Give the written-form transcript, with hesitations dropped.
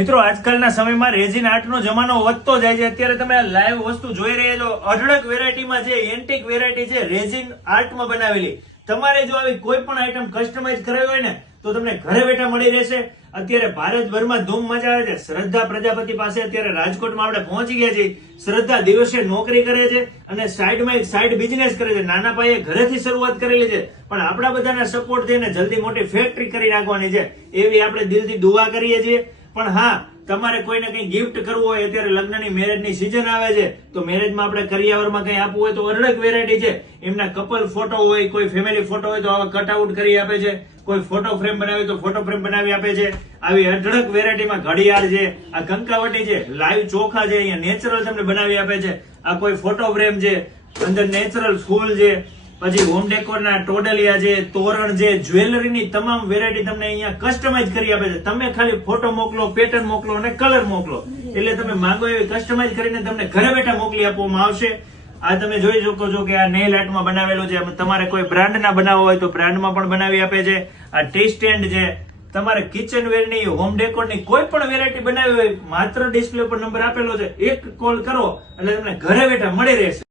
મિત્રો આજકાલના સમયમાં રેઝિન આર્ટનો જમાનો વધતો જાય છે। અત્યારે તમે આ લાઈવ વસ્તુ જોઈ રહ્યા છો। અઢળક વેરાયટીમાં છે, એન્ટિક વેરાયટી છે રેઝિન આર્ટમાં બનાવેલી। તમારે જો આવી કોઈ પણ આઈટમ કસ્ટમાઇઝ કરાવી હોય ને તો તમને ઘરે બેઠા મળી રહેશે। અત્યારે ભારતભરમાં ધૂમ મચાવે છે। શ્રદ્ધા પ્રજાપતિ પાસે અત્યારે રાજકોટમાં આપણે પહોંચી ગયા છીએ। શ્રદ્ધા દિવસે નોકરી કરે છે અને સાઈડમાં એક સાઈડ બિઝનેસ કરે છે। નાના પાયે ઘરેથી શરૂઆત કરેલી છે, પણ આપણા બધાના સપોર્ટ થઈને જલ્દી મોટી ફેક્ટરી કરી નાખવાની છે, એવી આપણે દિલથી દુઆ કરીએ છીએ। પણ હા, તમારે કોઈને કઈ ગિફ્ટ કરવું હોય, અત્યારે લગ્નની મેરેજની સીઝન આવે છે તો મેરેજમાં આપણે કરિયાવરમાં કઈ આપવું હોય તો અઢળક વેરાયટી છે। એમના કપલ ફોટો હોય, કોઈ ફેમિલી ફોટો હોય તો આવા કટઆઉટ કરી આપે છે, કોઈ ફોટો ફ્રેમ બનાવી તો ફોટો ફ્રેમ બનાવી આપે છે। આવી અઢળક વેરાયટીમાં ઘડિયાળ છે, આ કંકાવટી છે, લાઈવ ચોખા છે, અહીંયા નેચરલ તમને બનાવી આપે છે। આ કોઈ ફોટો ફ્રેમ છે, અંદર નેચરલ ફૂલ છે, પછી હોમ ડેકોરના ટોડલિયા છે, તોરણ છે, જ્વેલરીની તમામ વેરાયટી તમને અહીંયા કસ્ટમાઇઝ કરી આપે છે। તમે ખાલી ફોટો મોકલો, પેટર્ન મોકલો અને કલર મોકલો, એટલે તમે માંગો એવી કસ્ટમાઇઝ કરીને તમને ઘરે બેઠા મોકલી આપવામાં આવશે। આ તમે જોઈ શકો છો કે આ નેલ આર્ટમાં બનાવેલું છે। તમારે કોઈ બ્રાન્ડના બનાવવા હોય તો બ્રાન્ડમાં પણ બનાવી આપે છે। આ ટી સ્ટેન્ડ છે, તમારે કિચન વેરની, હોમ ડેકોરની કોઈ પણ વેરાયટી બનાવી હોય, માત્ર ડિસ્પ્લે પર નંબર આપેલો છે, એક કોલ કરો એટલે તમને ઘરે બેઠા મળી રહેશે।